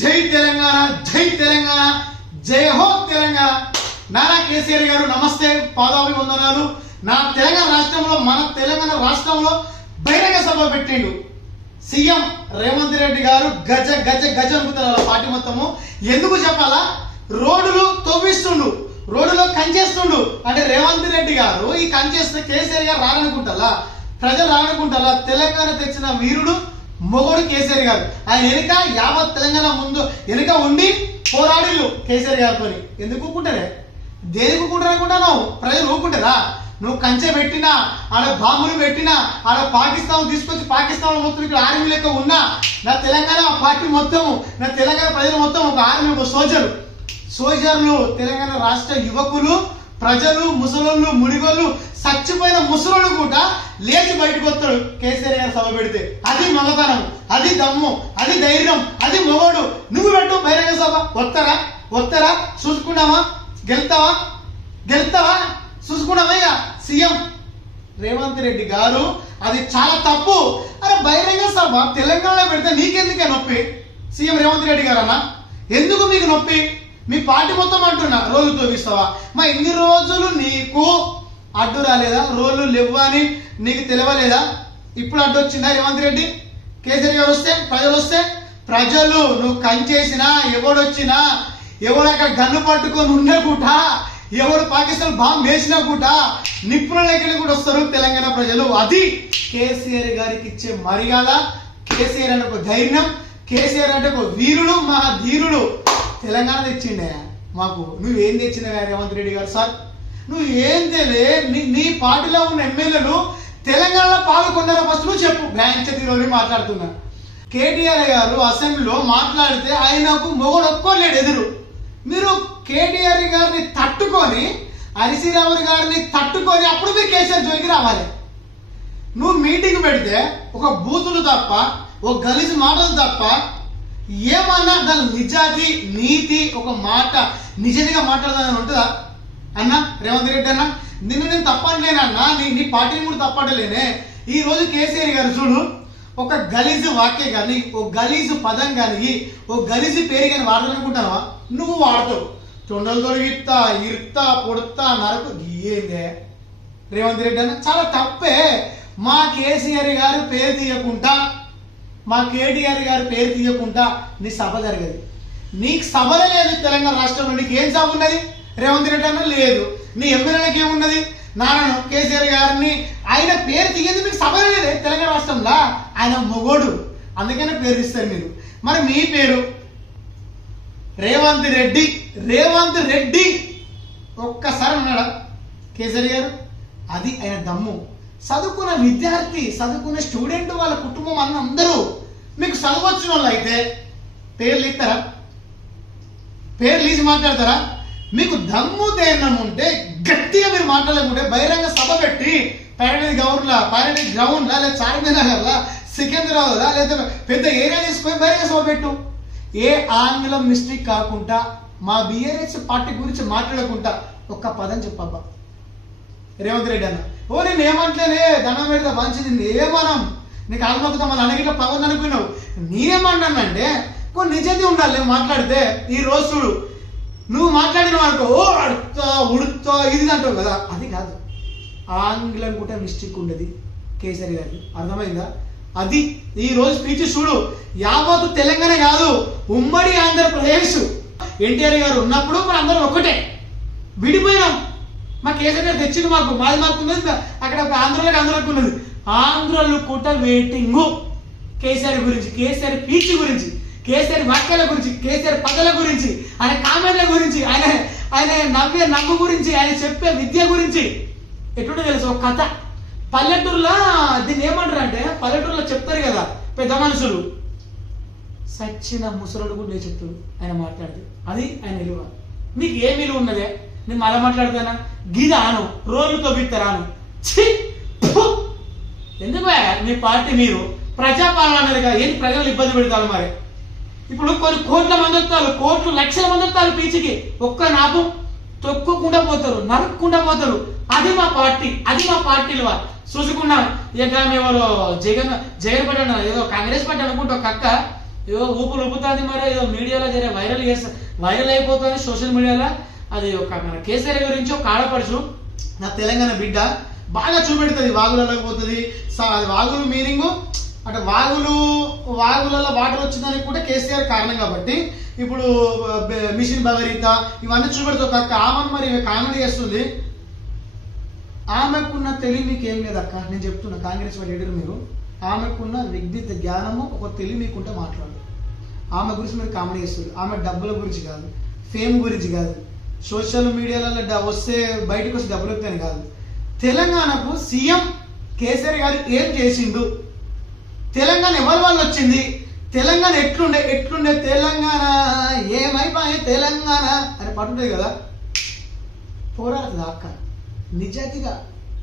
జై తెలంగాణ, జై తెలంగాణ, జై హో తెలంగాణ. నారా కేసీఆర్ గారు నమస్తే, పాదాభివందనాలు. నా తెలంగాణ రాష్ట్రంలో, మన తెలంగాణ రాష్ట్రంలో బహిరంగ సభ పెట్టిండు సీఎం రేవంత్ రెడ్డి గారు. గజ గజ గజ అనుకుతారు పార్టీ మొత్తము. ఎందుకు చెప్పాలా? రోడ్లు తవ్విస్తుండు, రోడ్డులో కంచేస్తుండు. అంటే రేవంత్ రెడ్డి గారు ఈ కంచేస్తే కేసీఆర్ గారు రాలనుకుంటారా? ప్రజలు రాలనుకుంటారా? తెలంగాణ తెచ్చిన వీరుడు మొగోడు కేసీఆర్ గారు. ఆయన వెనుక యావత్ తెలంగాణ ముందు వెనుక ఉండి పోరాడిళ్ళు కేసీఆర్ గారితో. ఎందుకు ఊకుంటారే? దేనికి ఊకుంటారనుకుంటున్నావు? ప్రజలు ఊకుంటారా? నువ్వు కంచె పెట్టినా, ఆడ బాంబులు పెట్టినా, ఆడ పాకిస్తాన్ తీసుకొచ్చి పాకిస్తాన్ మొత్తం ఇక్కడ ఆర్మీ లెక్క ఉన్నా, నా తెలంగాణ పార్టీ మొత్తం, నా తెలంగాణ ప్రజలు మొత్తం ఒక ఆర్మీ, ఒక సోల్జర్లు, తెలంగాణ రాష్ట్ర యువకులు, ప్రజలు, ముసలోళ్ళు, ముడిగోళ్ళు, చచ్చిపోయిన ముసలోళ్ళు కూడా లేచి బయటకు వస్తాడు కేసీఆర్ గారు సభ పెడితే. అది మగతనం, అది దమ్ము, అది ధైర్యం, అది మొగోడు. నువ్వు పెట్టు బహిరంగ సభ. వస్తారా? చూసుకున్నావా? గెలుతావా? చూసుకున్నావా? ఇక సీఎం రేవంత్ రెడ్డి గారు అది చాలా తప్పు. అరే బహిరంగ సభ తెలంగాణలో పెడితే నీకెందుకే నొప్పి? సీఎం రేవంత్ రెడ్డి గారు అన్న, ఎందుకు మీకు నొప్పి? మీ పార్టీ మొత్తం అంటున్నా రోడ్లు తోవిస్తావా? మా ఇన్ని రోజులు నీకు అడ్డు రాలేదా? రోడ్లు లేవు అని నీకు తెలియలేదా? ఇప్పుడు అడ్డు వచ్చిందా రేవంత్ రెడ్డి? కేసీఆర్ గారు వస్తే, ప్రజలు నువ్వు కంచేసినా, ఎవడొచ్చినా, ఎవడు అక్కడ గన్ను పట్టుకొని ఉన్నా కూడా, ఎవడు పాకిస్తాన్ బాంబు వేసినా కూడా నిప్పుల లెక్కలు కూడా వస్తారు తెలంగాణ ప్రజలు. అది కేసీఆర్ గారికి ఇచ్చే మర్యాద. కేసీఆర్ అంటే ఒక ధైర్యం, కేసీఆర్ అంటే ఒక వీరుడు, మహా ధీరుడు. తెలంగాణ తెచ్చిండే మాకు. నువ్వేం తెచ్చినవా రేవంత్ రెడ్డి గారు? సార్ నువ్వు ఏం తెలియ, నీ పార్టీలో ఉన్న ఎమ్మెల్యేలు తెలంగాణలో పాల్గొన్నారా? ఫస్ట్ నువ్వు చెప్పు. బ్యాంక్ చదివి మాట్లాడుతున్నా. కేటీఆర్ గారు అసెంబ్లీలో మాట్లాడితే ఆయనకు మొగడు ఒక్కోలేడు ఎదురు. మీరు కేటీఆర్ గారిని తట్టుకొని, హరిశ్రీరావు గారిని తట్టుకొని అప్పుడు మీరు కేసీఆర్ జోలికి రావాలి. నువ్వు మీటింగ్ పెడితే ఒక బూతులు తప్ప, ఒక గలీజు మాటలు తప్ప ఏమన్నా దాని నిజాది, నీతి, ఒక మాట నిజంగా మాట్లాడదాని ఉంటుందా అన్న? రేవంత్ రెడ్డి అన్న, నేను తప్పట్లేనన్నా, నీ పార్టీని కూడా తప్పట్లేనే. ఈ రోజు కేసీఆర్ గారు చూడు, ఒక గలీజు వాక్యం కానీ, ఒక గలీజు పదం కానీ, ఒక గలీజు పేరు కానీ వాడాలనుకుంటావా? నువ్వు వాడతావు. తొండలు తొలగిస్తా, ఇర్తా, పొడుతా, నరకు. ఏందే రేవంత్ రెడ్డి అన్న? చాలా తప్పే. మా కేసీఆర్ గారు పేరు తీయకుండా, మా కేటీఆర్ గారి పేరు తీయకుండా నీ సభ జరగదు. నీకు సభలే లేదు తెలంగాణ రాష్ట్రంలో. నీకు ఏం సభ ఉన్నది రేవంత్ రెడ్డి అన్న? లేదు. నీ ఎమ్మెల్యేలకు ఏమున్నది? నారాయణ కేసీఆర్ గారిని ఆయన పేరు తీయదు. మీకు సభ లేదు తెలంగాణ రాష్ట్రంలో. ఆయన మొగోడు, అందుకనే పేరు ఇస్తారు మీరు. మరి మీ పేరు రేవంత్ రెడ్డి ఒక్కసారి ఉన్నాడా కేసీఆర్ గారు? అది ఆయన దమ్ము. చదువుకున్న విద్యార్థి, చదువుకున్న స్టూడెంట్, వాళ్ళ కుటుంబం అన్న అందరూ మీకు చదువు వచ్చిన వాళ్ళు అయితే పేర్లు ఇస్తారా? పేర్లు ఇచ్చి మాట్లాడతారా? మీకు దమ్ము ధైర్యం ఉంటే, గట్టిగా మీరు మాట్లాడలేకుంటే బహిరంగ సభ పెట్టి ప్యారడైజ్ గ్రౌండ్లా, లేదా చార్మినార్లా, సికింద్రాబాద్లా, లేదా పెద్ద ఏరియా తీసుకొని బహిరంగ సభ పెట్టు. ఏ ఆంగ్లం మిస్టేక్ కాకుండా, మా బీఆర్ఎస్ పార్టీ గురించి మాట్లాడకుండా ఒక్క పదం చెప్పబ్బా రేవంత్ రెడ్డి అన్న. ఓ నేను ఏమంటలేనే, దండం పెడతా మంచిది, ఏమనం నీకు ఆత్మకుతా మన అనగిట్లా పవన్ అనుకున్నావు. నేనేమన్నానంటే కొన్ని నిజాయితీ ఉండాలి మాట్లాడితే. ఈ రోజు చూడు, నువ్వు మాట్లాడిన అనుకో, ఓ అడుతా ఉడుతా ఇది అంటావు కదా, అది కాదు. ఆంగ్లం కూడా మిస్టేక్ ఉండదు కేసీఆర్ గారికి, అర్థమైందా? అది ఈ రోజు స్పీచ్ చూడు, యావత్తు తెలంగాణ కాదు, ఉమ్మడి ఆంధ్రప్రదేశ్. ఎన్టీఆర్ గారు ఉన్నప్పుడు మన అందరం ఒకటే, విడిపోయినాం. మా కేసీఆర్ గారు తెచ్చింది మాకు ఉన్నది అక్కడ ఆంధ్రలోకి ఉన్నది. ఆంధ్రలో కూడా వెయిటింగ్ కేసీఆర్ గురించి, కేసీఆర్ పీచ్ గురించి, కేసీఆర్ వాక్యాల గురించి, కేసీఆర్ పదల గురించి, ఆయన కామెంట్ల గురించి, ఆయన నవ్వు గురించి, ఆయన చెప్పే విద్య గురించి. ఎటుంటే తెలుసు ఒక కథ. పల్లెటూరులో దీన్ని ఏమంటారు అంటే, పల్లెటూరులో చెప్తారు కదా పెద్ద మనుషులు, సచ్చిన ముసలుడు కూడా నేను చెప్తాడు ఆయన మాట్లాడితే. అది ఆయన విలువ. నీకు ఏ విలువ ఉన్నదే? నేను మళ్ళీ మాట్లాడతానా? గిదాను రోడ్లతో బిత్తరాను. ఎందుకు మీ పార్టీ మీరు ప్రజాపాలన అన్నారు కదా, ఏంటి ప్రజలు ఇబ్బంది పెడతారు? మరి ఇప్పుడు కొన్ని కోట్ల మంది వస్తారు, కోట్లు లక్షల మంది వస్తారు పీచికి. ఒక్క నాకు తొక్కకుండా పోతారు, నరుక్కుండా పోతారు. అది మా పార్టీలు చూసుకున్నాం. ఇక మేము జగన్ పార్టీ ఏదో కాంగ్రెస్ పార్టీ అనుకుంటే ఒక అక్క ఏదో ఊపులు ఊపుతుంది, మరి ఏదో మీడియాలో జరే వైరల్ అయిపోతుంది సోషల్ మీడియాలో. అది ఒక మన కేసీఆర్ గురించి ఒక ఆడపడుచు నా తెలంగాణ బిడ్డ బాగా చూపెడుతుంది, వాగులలోకి పోతుంది. అది వాగులు మీనింగ్ అంటే వాగులలో వాటర్ వచ్చిందని కూడా కేసీఆర్ కారణం కాబట్టి ఇప్పుడు మిషన్ భగీరథ ఇవన్నీ చూపెడుతుంది. ఒక ఆమెను మరి కామెడీ చేస్తుంది. ఆమెకున్న తెలివి మీకు ఏం లేదక్క, నేను చెప్తున్నా కాంగ్రెస్ వాళ్ళు లీడర్ మీరు. ఆమెకున్న విజ్ఞత జ్ఞానము ఒక తెలివి మీకుంటే మాట్లాడు. ఆమె గురించి మీరు కామెడీ చేస్తుంది. ఆమె డబ్బుల గురించి కాదు, ఫేమ్ గురించి కాదు, సోషల్ మీడియాలలో వస్తే బయటకు వచ్చి డబ్బులు వస్తాయని కాదు. తెలంగాణకు సీఎం కేసీఆర్ గారు ఏం చేసిండు, తెలంగాణ ఎవరి వల్ల వచ్చింది, తెలంగాణ ఎట్లుండే తెలంగాణ ఏమైపోయే తెలంగాణ అని పట్టుంటుంది కదా, పోరాడుతుంది అక్క. నిజాయితీగా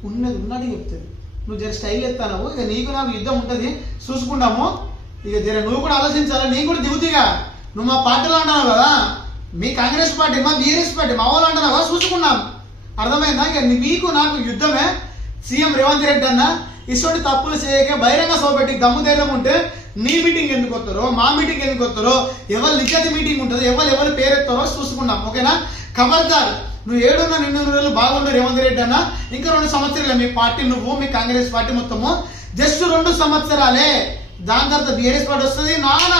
ఉన్నది చెప్తుంది. నువ్వు జర స్టైల్ ఎత్తావు, ఇక నీకు నాకు యుద్ధం ఉంటుంది చూసుకుంటాము. ఇక జర నువ్వు కూడా ఆలోచించాలా, నీకు కూడా దిగుతీగా. నువ్వు మా పార్టీలో అంటున్నావు కదా, మీ కాంగ్రెస్ పార్టీ మా బీఆర్ఎస్ పార్టీ మా వాళ్ళు అంటున్నావు కదా, చూసుకున్నాం. అర్థమైందా? ఇక మీకు నాకు యుద్ధమే. సీఎం రేవంత్ రెడ్డి అన్న ఇటువంటి తప్పులు చేయక బహిరంగ సోపెట్టి దమ్ము ధైర్యం ఉంటే నీ మీటింగ్ ఎందుకు వస్తారో, మా మీటింగ్ ఎందుకు వస్తారో, ఎవరు నిజాతి మీటింగ్ ఉంటుందో, ఎవరు పేరెత్తారో చూసుకున్నాం. ఓకేనా? ఖబర్దార్, నువ్వు 700 రోజులు బాగుండు రేవంత్ రెడ్డి అన్న. ఇంకా 2 సంవత్సరాలే మీ పార్టీ, నువ్వు మీ కాంగ్రెస్ పార్టీ మొత్తము జస్ట్ 2 సంవత్సరాలే. దాని తర్వాత బీఆర్ఎస్ పార్టీ వస్తుంది. నాన్న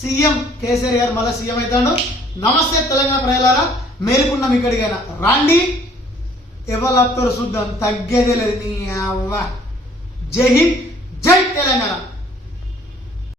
సీఎం కేసీఆర్ గారు మళ్ళీ సీఎం అవుతాడు. నమస్తే తెలంగాణ ప్రజలారా, మేలుకున్నాం ఇక్కడికైనా రండి. ఎవరు ఆపుతారో చూద్దాం, తగ్గేదే లేదు. నీ అవ్వ. జై హింద్, జై తెలంగాణ.